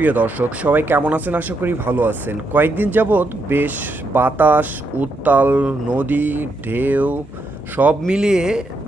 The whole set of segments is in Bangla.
প্রিয় দর্শক, সবাই কেমন আছেন? আশা করি ভালো আছেন। কয়েকদিন যাবৎ বেশ বাতাস, উত্তাল, নদী, ঢেউ, সব মিলিয়ে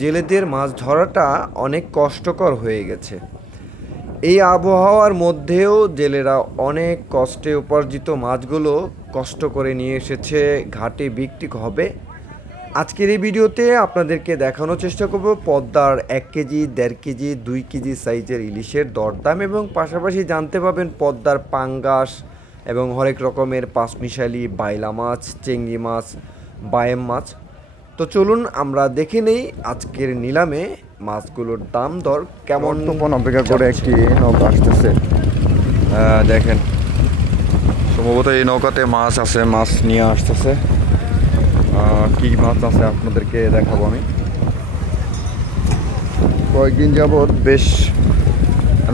জেলেদের মাছ ধরাটা অনেক কষ্টকর হয়ে গেছে। এই আবহাওয়ার মধ্যেও জেলেরা অনেক কষ্টে উপার্জিত মাছগুলো কষ্ট করে নিয়ে এসেছে, ঘাটে বিক্রি হবে। আজকের এই ভিডিওতে আপনাদেরকে দেখানোর চেষ্টা করব পদ্মার এক কেজি দেড় কেজি দুই কেজি সাইজের ইলিশের দরদাম এবং পাশাপাশি জানতে পাবেন পদ্মার পাঙ্গাস এবং হরেক রকমের পাঁচমিশালি বাইলা মাছ চেংড়ি মাছ বায়েম মাছ। তো চলুন আমরা দেখে নেই আজকের নিলামে মাছগুলোর দাম দর কেমন অপেক্ষা করে একটি নৌকা আসতেছে। দেখেন। সম্ভবত এই নৌকাতে মাছ আছে মাছ নিয়ে আসতেছে। কি মাছ আছে আপনাদেরকে দেখাবো আমি? কয়েকদিন যাবৎ বেশ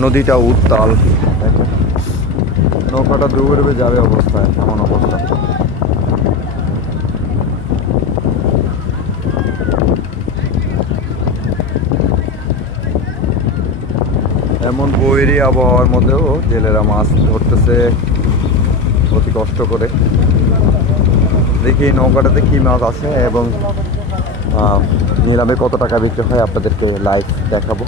নদীটা উত্তাল। নৌকাটা ডুবে যাবে অবস্থায়, এমন অবস্থা। এমন বৈরী আবহাওয়ার মধ্যেও জেলেরা মাছ ধরতেছে। অতি কষ্ট করে। দেখি নৌকাটাতে কী মাছ আছে এবং নিলামে কত টাকা বিক্রি হয় আপনাদেরকে লাইভ দেখাবো।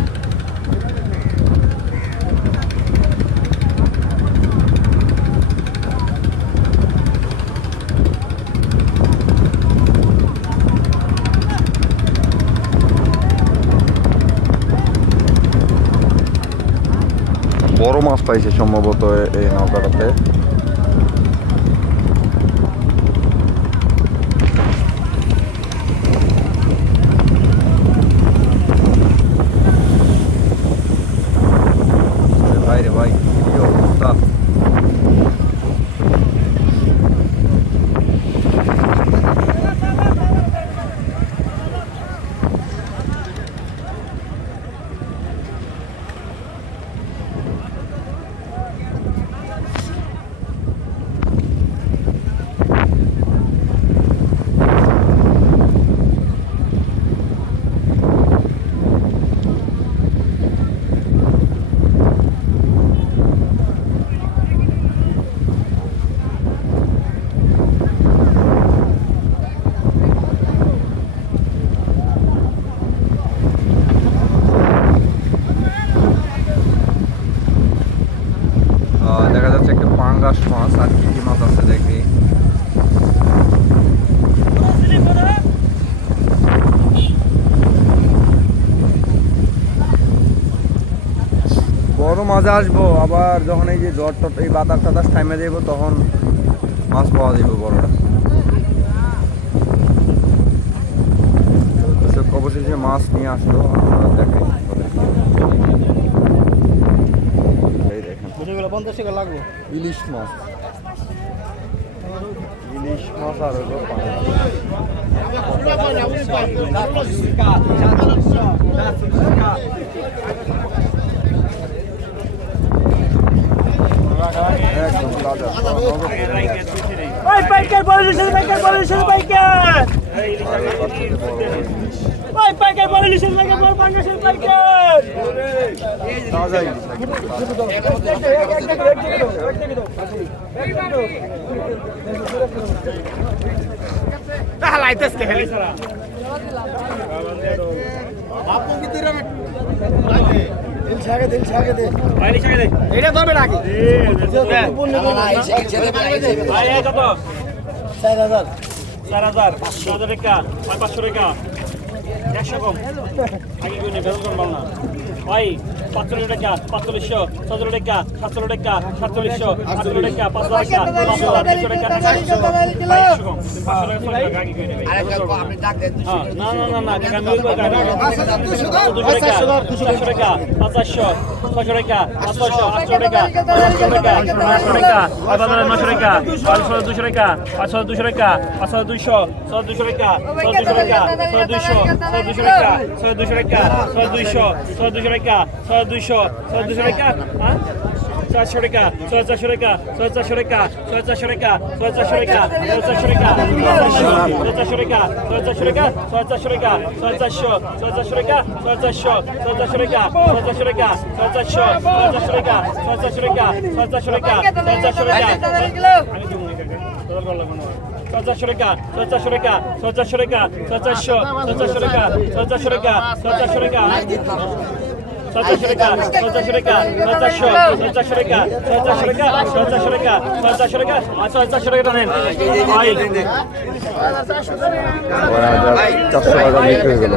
বড় মাছ পাইছে সম্ভবত এই নৌকাটাতে ভাই রে ভাই কি অবস্থা আহ, দেখা যাচ্ছে একটা পাঙ্গাস মাছ আর কি কি মাছ আছে দেখি বড় মাছ আসব আবার যখন এই যে জ্বর টট এই বাতাস টাতাস টাইমে যাব তখন মাছ পাওয়া যাবে বড়টা অবশেষে মাছ নিয়ে আসলো আমরা দেখাই দেখেন। পঞ্চাশ ইলিশ মাছ। মাছ আর হলো। একদম তাজা ওই পাইকার বলে লিখেছে পাইকার বলে লিখেছে পাইকার ওই পাইকার বলে লিখেছে পাইকার বল পঞ্চাশের পাইকার তাজা ইলিশ একদম তাজা। হালাইতেছে খালি এটা ধরবে নাকি চার হাজার চার হাজার পাঁচশো হাজার টাকা পাঁচ পাঁচশো টাকা একশো কম আগে নেই বেতন না ভাই পাঁচশো টাকা পাঁচচল্লিশশো সতেরো টাকা সাতশো টাকা সাতচল্লিশশো আটশো টাকা পাঁচশো টাকা পাঁচশো টাকা হ্যাঁ, না না না না টাকা দুশো টাকা পাঁচাশশো ছশো টাকা পাঁচশো আটশো টাকা পাঁচশো টাকা নশো টাকা পাঁচ হাজার নশো টাকা পাঁচশো দুশো টাকা পাঁচশো দুশো টাকা পাঁচশো দুইশো ছয় দুশো টাকা ছয় দুশো টাকা ছয় দুইশো ছয় দুশো টাকা ছয় দুশো টাকা ছয় দুইশো ছয় দুশো টাকা ছয় দুইশো ছয় দুশো টাকা হ্যাঁ চারশো টাকা ছয় চারশো টাকা ছয় চারশো টাকা ছয় চারশো টাকা ছয় চারশো টাকা ছয় চারশো টাকা ছয় চারশো টাকা ছয় চারশো টাকা ছয় চারশো টাকা ছয় চারশো ছয় চারশো টাকা ছয় চারশো ছয় চারশো টাকা ছয় চারশো টাকা ছয় চারশো ছয় চারশো টাকা ছয় চারশো টাকা ছয় চারশো টাকা ছয় চারশো টাকা আমি দিব না চারশো টাকা চারশো টাকা চারশো টাকা ছয় চারশো টাকা চারশো টাকা চারশো টাকা ছয়চারশো টাকা ছয়চারশো টাকা ছয়চারশো ছয়চারশো টাকা ছয়চারশো টাকা ছয়চারশো টাকা ছয়চারশো টাকা আর ছয়চারশো টাকা নেন। ভাই চারশো টাকা বিক্রি হয়ে গেল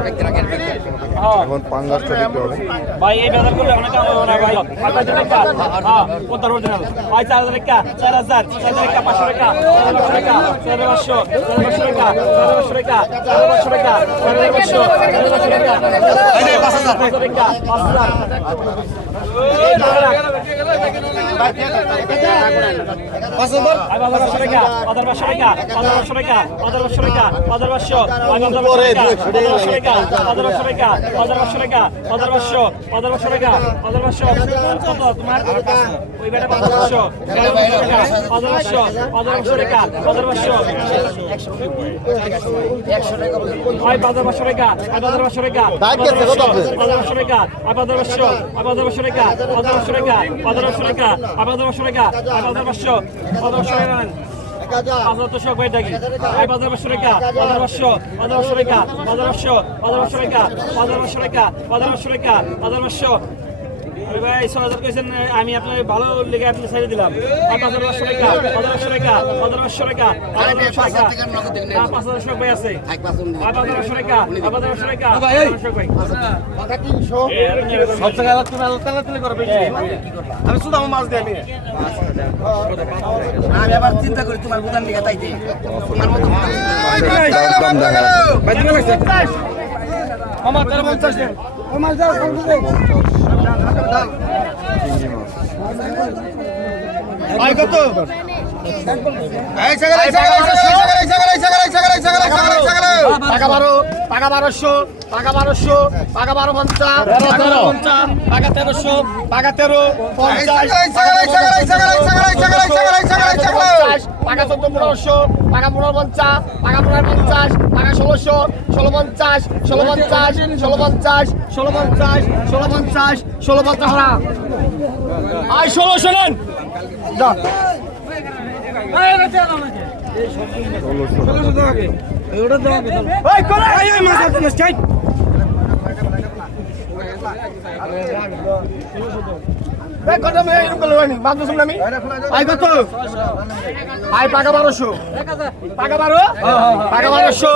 এখন পাঙ্গাসটা বিক্রি হবে। ভাই এই বাজার করলে অনেক হবে না ভাই? হাজার টাকা হ্যাঁ কোনটা অরিজিনাল ভাই চার হাজার টাকা চার হাজার চার টাকা পাঁচশো টাকা চার হাজার চার পাঁচশো চার পাঁচশো টাকা চার পাঁচশো টাকা চার হাজার পাঁচশো চার পাঁচশো টাকা চার পাঁচশো টাকা পাঁচ হাজার। আচ্ছা। না টাকা টাকা টাকা টাকা আট হাজার টাকা আট হাজার পাঁচশো পাঁচ টাকা পাঁচশো কয় টাকি আই পাঁচ পাঁচশো টাকা পাঁচ পাঁচশো পাঁচ পাঁচশো টাকা পাঁচ পাঁচ পাঁচশো টাকা পাঁচ পাঁচ পাঁচশো টাকা ভাই ছ হাজার কইছেন আমি আপনার ভালো লেগে আপনি ছেড়ে দিলাম। পাঁচ হাজার পাঁচশো টাকা পাঁচ পাঁচশো টাকা পাঁচ পাঁচশো টাকা পাঁচ হাজার পাঁচশো টাকা। পাঁচ হাজার ভাই আছে। পাঁচ হাজার পাঁচশো টাকা পাঁচ হাজার পাঁচশো টাকা। আমি শুধু আমার মাছ দিয়ে আমি আমি আবার চিন্তা করি তোমার বুদান দিকে তাইতে তোমার মতো। আমার তেরো পঞ্চাশ টাকা বারো টাকা বারোশো টাকা বারোশো টাকা বারো পঞ্চাশ পঞ্চাশ টাকা তেরোশো টাকা তেরো পঞ্চাশ টাকা চোদ্দ পনেরোশো টাকা পনেরো পঞ্চাশ টাকা পনেরো পঞ্চাশ টাকা ষোলোশো ষোলো পঞ্চাশ ষোলো পঞ্চাশ ষোলো পঞ্চাশ ষোলো পঞ্চাশ ষোলো পঞ্চাশ ষোলো পঞ্চাশ হারা আয় ষোলোশো নেন। যা। কত মেয়ে এরকম করল আমি বাদ দোষ আমি আই কত আই পাকা বারোশো পাকা বারো পাকা বারোশো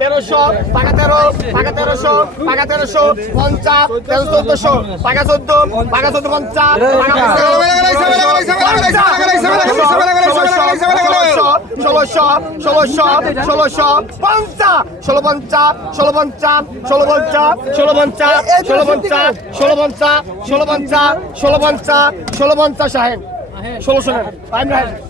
তেরোশো পাকা তেরো পাকা তেরোশো পাকা তেরোশো পঞ্চাশ তেরো চোদ্দশো পাকা চোদ্দ পাকা চোদ্দ পঞ্চাশ ষোলোশো ষোলোশো ষোলোশো পঞ্চাশ ষোলো পঞ্চাশ ষোলো পঞ্চাশ ষোলো পঞ্চাশ ষোলো পঞ্চাশ ষোলো পঞ্চাশ ষোলো পঞ্চাশ ষোলো পঞ্চাশ ষোলো পঞ্চাশ ষোলো পঞ্চাশ সাহেব ষোলোশো নেন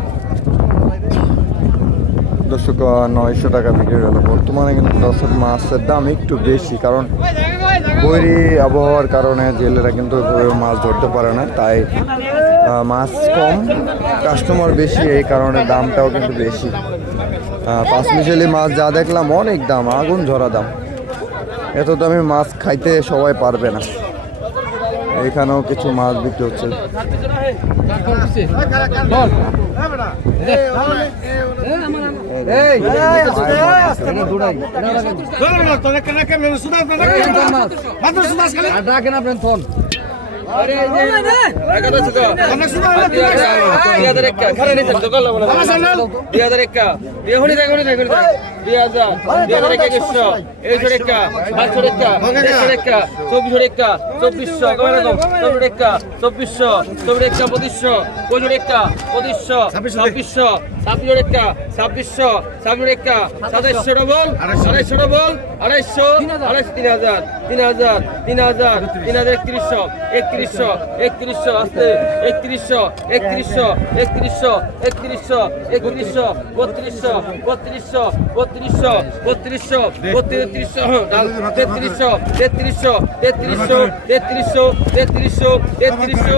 দর্শক নয়শো টাকা বিক্রি গেল। বর্তমানে কিন্তু দর্শক মাছের দাম একটু বেশি, কারণ বৈরি আবহাওয়ার কারণে জেলেরা কিন্তু মাছ ধরতে পারে না, তাই মাছ কম কাস্টমার বেশি, এই কারণে দামটাও কিন্তু বেশি। পাঁচ মিশালি মাছ যা দেখলাম, অনেক দাম, আগুন ঝরা দাম। এত দামে মাছ খাইতে সবাই পারবে না। এখানেও কিছু মাছ বিক্রি হচ্ছে। দুই রাখেন আপনার ফোন চব্বিশশো চব্বিশশো পঁচিশশো পঁচিশ রেখা পঁচিশশো ছাব্বিশশো ছাব্বিশ রেখা ছাব্বিশশো ছাব্বিশ রেখা সাতাইশশো ডবল আড়াইশো। ডবল আড়াইশো আড়াইশো তিন হাজার তিন হাজার তিন হাজার তিন হাজার একত্রিশশো একত্রিশশো একত্রিশশো আসতে একত্রিশশো একত্রিশশো একত্রিশশো একত্রিশশো একত্রিশশো বত্রিশশো বত্রিশশো বত্রিশশো বত্রিশশো বত্রিশশো তেত্রিশশো তেত্রিশশো তেত্রিশশো তেত্রিশশো তেত্রিশশো তেত্রিশশো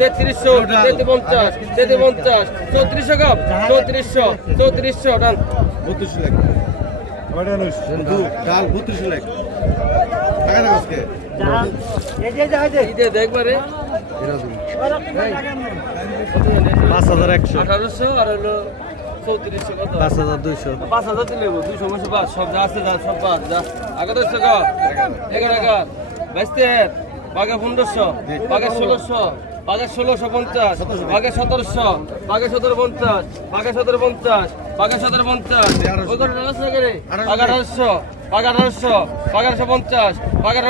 তেত্রিশশো তেত্রিশ পঞ্চাশ তেত্রিশ পঞ্চাশ চৌত্রিশশো কাপ চৌত্রিশশো চৌত্রিশশো ডান। ঈদে দেখবারে পাঁচ হাজার একশো। আঠারোশো আর হলো পাঁচ হাজার দুইশো। পাঁচ হাজার দিলে দুইশো উনিশশো পাঁচ সব যা আছে যা সব পাঁচ যা। আগে দশশো এগারো এগার বাইশতে বাঘে পনেরোশো বাঘে ষোলোশো বাঘে ষোলোশো পঞ্চাশ বাঘে সতেরোশো বাঘে সতেরো পঞ্চাশ বাঘে সতেরো পঞ্চাশ বাঘে সতেরো পঞ্চাশ। আঠারোশো। আঠারোশো আঠারোশো বাঘে আঠারোশো পঞ্চাশ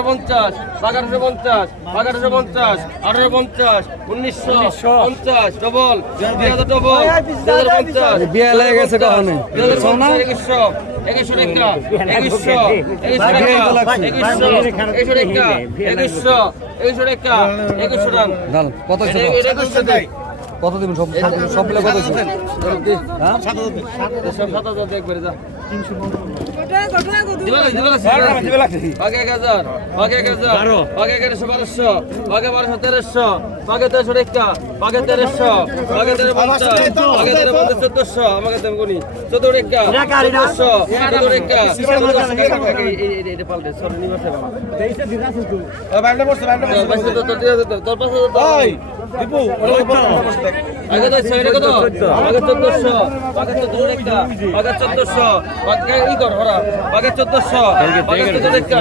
পঞ্চাশ আঠারোশো পঞ্চাশ আঠারোশো পঞ্চাশ আঠারো পঞ্চাশ উনিশশো। পঞ্চাশ ডবল দুই হাজার ডবল দুই হাজার পঞ্চাশ বিয়ে লেগে গেছে কখনো একুশশো একুশশো টাকা একুশশো একুশশো টাকা একুশশো একুশশো টাকা একুশশো একুশশো টাকা একুশশো টাকা কত একুশশো। কত দিবেন? সব সব মিলে কত সব সাত হাজার দেখ বেড়ে যা। দিবা ওকে গাজর ওকে গাজর ওকে এগারোশো বারোশো ওকে একটা ওকে তেরোশো ওকে তেরো পঞ্চাশ ওকে তেরো পঞ্চাশ চোদ্দশো আমাকে দেবো গুনি চোদ্দ রেখা চোদ্দশো চোদ্দ রেখা। তোর পাশে আগে তো ছয় কত চোদ্দশো একটা আগে চোদ্দশো আগে ই কর, হরা আগে চোদ্দশো একটা